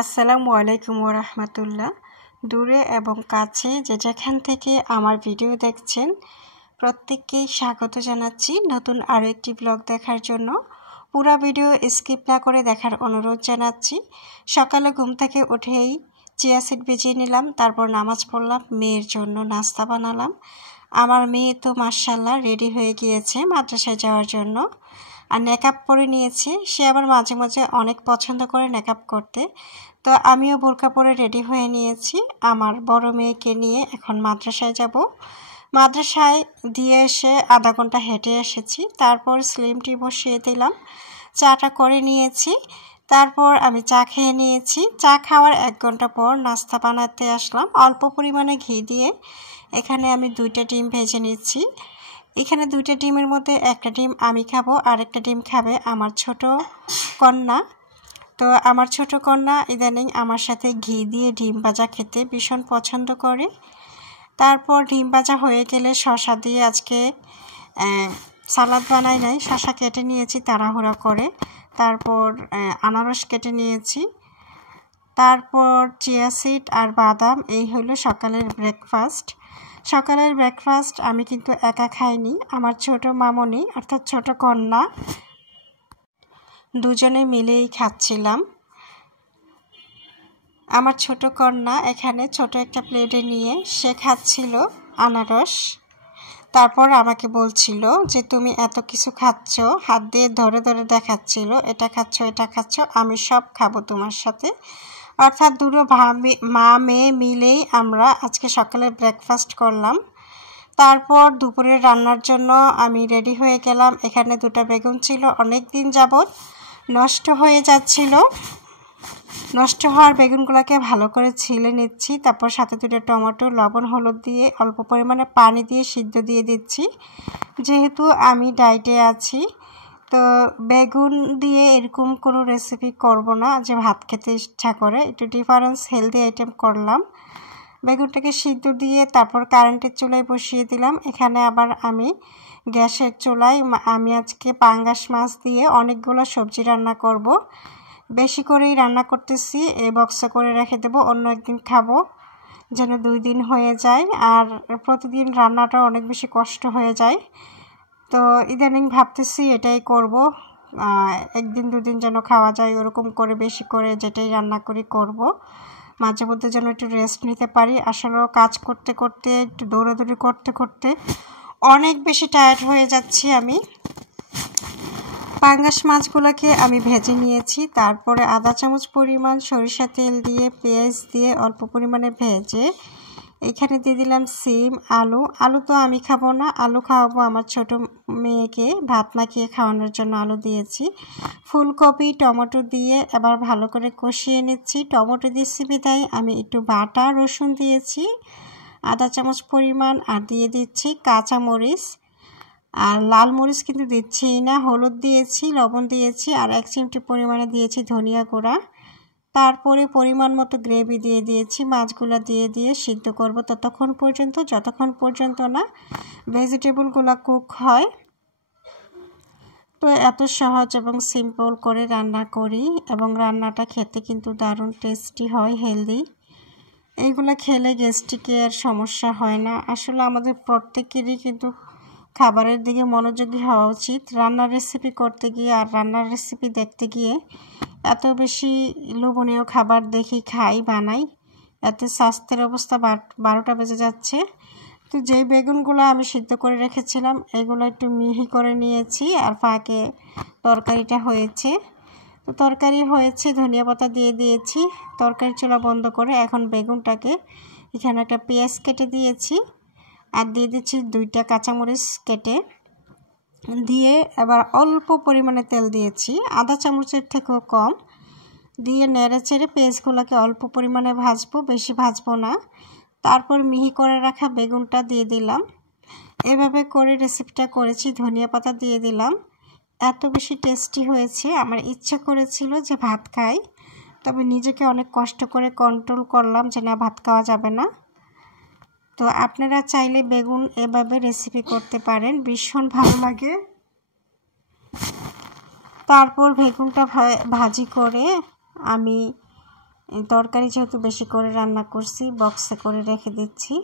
আসসালামু আলাইকুম ওয়া রাহমাতুল্লাহ। দূরে এবং কাছে যে যেখান থেকে আমার ভিডিও দেখছেন প্রত্যেককেই স্বাগত জানাচ্ছি নতুন আরও একটি ব্লগ দেখার জন্য। পুরো ভিডিও স্কিপ না করে দেখার অনুরোধ জানাচ্ছি। সকালে ঘুম থেকে উঠেই চিয়া সিড ভিজিয়ে নিলাম, তারপর নামাজ পড়লাম, মেয়ের জন্য নাস্তা বানালাম। আমার মেয়ে তো মাশাআল্লাহ রেডি হয়ে গিয়েছে মাদ্রাসায় যাওয়ার জন্য, আর মেকআপ পরে নিয়েছে। সে আবার মাঝে মাঝে অনেক পছন্দ করে মেকআপ করতে, তো আমিও বোরকা পরে রেডি হয়ে নিয়েছি। আমার বড় মেয়েকে নিয়ে এখন মাদ্রাসায় যাব। মাদ্রাসায় দিয়ে এসে আধা ঘন্টা হেঁটে এসেছি, তারপর স্লিম টি বসিয়ে দিলাম, চাটা করে নিয়েছি। তারপর আমি চা খেয়ে নিয়েছি। চা খাওয়ার 1 ঘন্টা পর নাস্তা বানাতে আসলাম। অল্প পরিমাণে ঘি দিয়ে এখানে আমি 2টা ডিম ভেজে নিচ্ছি। এখানে 2টা ডিমের মধ্যে একটা ডিম আমি খাবো, আর একটা ডিম খাবে আমার ছোট কন্যা। তো আমার ছোট কন্যা ইদানিং আমার সাথে ঘি দিয়ে ডিম ভাজা খেতে ভীষণ পছন্দ করে। তারপর ডিম ভাজা হয়ে গেলে শসা দিয়ে আজকে সালাদ বানাই নাই, শসা কেটে নিয়েছি তাড়াহুড়া করে। তারপর আনারস কেটে নিয়েছি। তারপর চিয়া সিড আর বাদাম, এই হলো সকালের ব্রেকফাস্ট। সকালের ব্রেকফাস্ট আমি কিন্তু একা খাইনি, আমার ছোট মামনি অর্থাৎ ছোট কন্যা দুজনে মিলেই খাচ্ছিলাম। আমার ছোট কন্যা এখানে ছোট একটা প্লেটে নিয়ে সে খাচ্ছিল আনারস। তারপর আমাকে বলছিল যে তুমি এত কিছু খাচ্ছ, হাত দিয়ে ধরে ধরে দেখাচ্ছিল, এটা খাচ্ছ এটা খাচ্ছ, আমি সব খাবো তোমার সাথে। অর্থাৎ দুটো মা মেয়ে মিলেই আমরা আজকে সকালে ব্রেকফাস্ট করলাম। তারপর দুপুরে রান্নার জন্য আমি রেডি হয়ে গেলাম। এখানে 2টা বেগুন ছিল, অনেক দিন যাবত নষ্ট হয়ে যাচ্ছিল। নষ্ট হওয়ার বেগুনগুলোকে ভালো করে ছিলে নিচ্ছি। তারপর সাথে 2টা টমেটো, লবণ হলুদ দিয়ে অল্প পরিমাণে পানি দিয়ে সিদ্ধ দিয়ে দিচ্ছি। যেহেতু আমি ডায়েটে আছি, তো বেগুন দিয়ে এরকম কোনো রেসিপি করব না যে ভাত খেতে ইচ্ছা করে, একটু ডিফারেন্স হেলদি আইটেম করলাম। বেগুনটাকে সিদ্ধ দিয়ে তারপর কারেন্টের চুলায় বসিয়ে দিলাম। এখানে আবার আমি গ্যাসের চুলায় আমি আজকে পাঙ্গাস মাছ দিয়ে অনেকগুলো সবজি রান্না করব। বেশি করেই রান্না করতেছি, এই বক্সে করে রেখে দেবো, অন্য একদিন খাবো, যেন 2 দিন হয়ে যায়। আর প্রতিদিন রান্নাটা অনেক বেশি কষ্ট হয়ে যায়, তো ইদানিং ভাবতেছি এটাই করব, 1 দিন 2 দিন যেন খাওয়া যায়, ওরকম করে বেশি করে যেটাই রান্না করি করব। মাঝে মধ্যে যেন একটু রেস্ট নিতে পারি। আসলে কাজ করতে করতে একটু দৌড়াদৌড়ি করতে করতে অনেক বেশি টায়ার্ড হয়ে যাচ্ছি আমি। পাঙ্গাস মাছগুলোকে আমি ভেজে নিয়েছি, তারপরে আধা চামচ পরিমাণ সরিষা তেল দিয়ে পেঁয়াজ দিয়ে অল্প পরিমাণে ভেজে এখানে দিয়ে দিলাম সিম, আলু। আলু তো আমি খাবো না, আলু খাওয়াবো আমার ছোট মেয়েকে, ভাত মাখিয়ে খাওয়ানোর জন্য আলু দিয়েছি। ফুলকপি, টমেটো দিয়ে এবার ভালো করে কষিয়ে নিচ্ছি। টমেটো দিচ্ছি বিধায় আমি একটু বাটা রসুন দিয়েছি আধা চামচ পরিমাণ, আর দিয়ে দিচ্ছি কাঁচা মরিচ, আর লাল মরিচ কিন্তু দিচ্ছি না। হলুদ দিয়েছি, লবণ দিয়েছি, আর 1 চিমটি পরিমাণে দিয়েছি ধনিয়া গুঁড়া। তারপরে পরিমাণ মতো গ্রেভি দিয়ে দিয়েছি। মাছগুলো দিয়ে সিদ্ধ করব ততক্ষণ পর্যন্ত যতক্ষণ পর্যন্ত না ভেজিটেবলগুলো কুক হয়। তো এত সহজ এবং সিম্পল করে রান্না করি, এবং রান্নাটা খেতে কিন্তু দারুণ টেস্টি হয়, হেলদি। এইগুলো খেলে গ্যাস্ট্রিকের সমস্যা হয় না। আসলে আমাদের প্রত্যেকেরই কিন্তু খাবারের দিকে মনোযোগী হওয়া উচিত। রান্নার রেসিপি করতে গিয়ে আর রান্নার রেসিপি দেখতে গিয়ে এত বেশি লোভনীয় খাবার দেখি, খাই, বানাই, এতে স্বাস্থ্যের অবস্থা 12টা বেজে যাচ্ছে। তো যেই বেগুনগুলো আমি সিদ্ধ করে রেখেছিলাম এগুলো একটু মিহি করে নিয়েছি, আর ফাঁকে তরকারিটা হয়েছে। তো তরকারি হয়েছে, ধনিয়া পাতা দিয়ে দিয়েছি। তরকারি চুলা বন্ধ করে এখন বেগুনটাকে এখানে একটা পেঁয়াজ কেটে দিয়েছি, আর দিয়ে দিচ্ছি 2টা কাঁচামরিচ কেটে দিয়ে এবার অল্প পরিমাণে তেল দিয়েছি, আধা চামচের থেকেও কম, দিয়ে নেড়ে চেড়ে পেঁয়াজগুলোকে অল্প পরিমাণে ভাজবো, বেশি ভাজবো না। তারপর মিহি করে রাখা বেগুনটা দিয়ে দিলাম। এভাবে করে রেসিপিটা করেছি, ধনিয়া পাতা দিয়ে দিলাম। এত বেশি টেস্টি হয়েছে, আমার ইচ্ছা করেছিল যে ভাত খাই, তবে নিজেকে অনেক কষ্ট করে কন্ট্রোল করলাম যে না, ভাত খাওয়া যাবে না। তো আপনারা চাইলে বেগুন এভাবে রেসিপি করতে পারেন, ভীষণ ভালো লাগে। তারপর বেগুনটা ভাজি করে আমি তরকারি যেহেতু বেশি করে রান্না করছি, বক্সে করে রেখে দিচ্ছি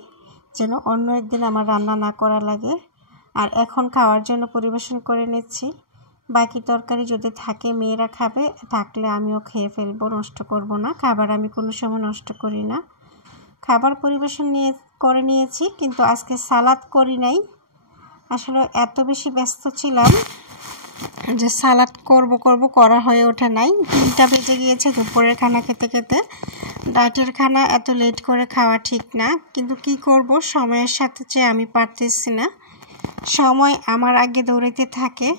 যেন অন্য একদিন আমার রান্না না করা লাগে। আর এখন খাওয়ার জন্য পরিবেশন করে নিচ্ছি। বাকি তরকারি যদি থাকে মেয়েরা খাবে, থাকলে আমিও খেয়ে ফেলবো, নষ্ট করব না। খাবার আমি কোনো সময় নষ্ট করি না। খাবার পরিবেশন করে নিয়েছি, কিন্তু আজকে সালাদ করি নাই। আসলে এত বেশি ব্যস্ত ছিলাম যে সালাদ করব করা হয়ে ওঠে নাই। 3টা বেজে গিয়েছে দুপুরের খানা খেতে খেতে। ডায়েটের খানা এত লেট করে খাওয়া ঠিক না, কিন্তু কি করব, সময়ের সাথে যে আমি পারতেছি না। সময় আমার আগে দৌড়াইতে থাকে।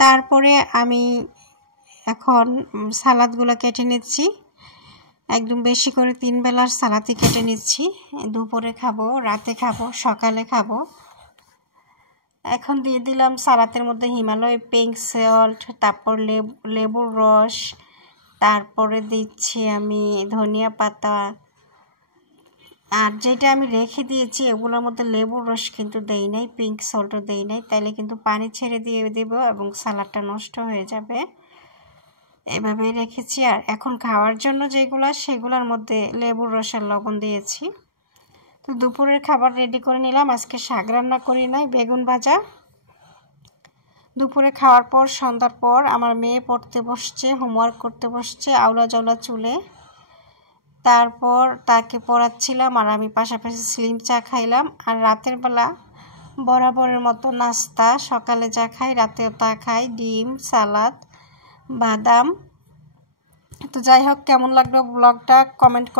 তারপরে আমি এখন সালাদগুলো কেটে নিচ্ছি। একদম বেশি করে 3 বেলার সালাদই কেটে নিচ্ছি। দুপুরে খাবো, রাতে খাবো, সকালে খাবো। এখন দিয়ে দিলাম সালাদের মধ্যে হিমালয় পিঙ্ক সল্ট, তারপর লেবুর রস, তারপরে দিচ্ছি আমি ধনিয়া পাতা। আর যেটা আমি রেখে দিয়েছি এগুলোর মধ্যে লেবুর রস কিন্তু দেই নাই, পিঙ্ক সল্টও দেই নাই, তাইলে কিন্তু পানি ছেড়ে দিয়ে দেব এবং সালাদটা নষ্ট হয়ে যাবে। এভাবেই রেখেছি। আর এখন খাওয়ার জন্য সেগুলোর মধ্যে লেবুর রসের লবণ দিয়েছি। তো দুপুরের খাবার রেডি করে নিলাম। আজকে শাক রান্না করি নাই, বেগুন ভাজা। দুপুরে খাওয়ার পর সন্ধ্যার পর আমার মেয়ে পড়তে বসছে, হোমওয়ার্ক করতে বসছে আউলা জাউলা চুলে। তারপর তাকে পড়াচ্ছিলাম আর আমি পাশাপাশি স্লিম চা খাইলাম। আর রাতের বেলা বরাবরের মতো নাস্তা, সকালে যা খাই রাতেও তা খাই, ডিম, সালাদ, বাদাম। তো যাই হোক, কেমন লাগলো ব্লগটা কমেন্ট করে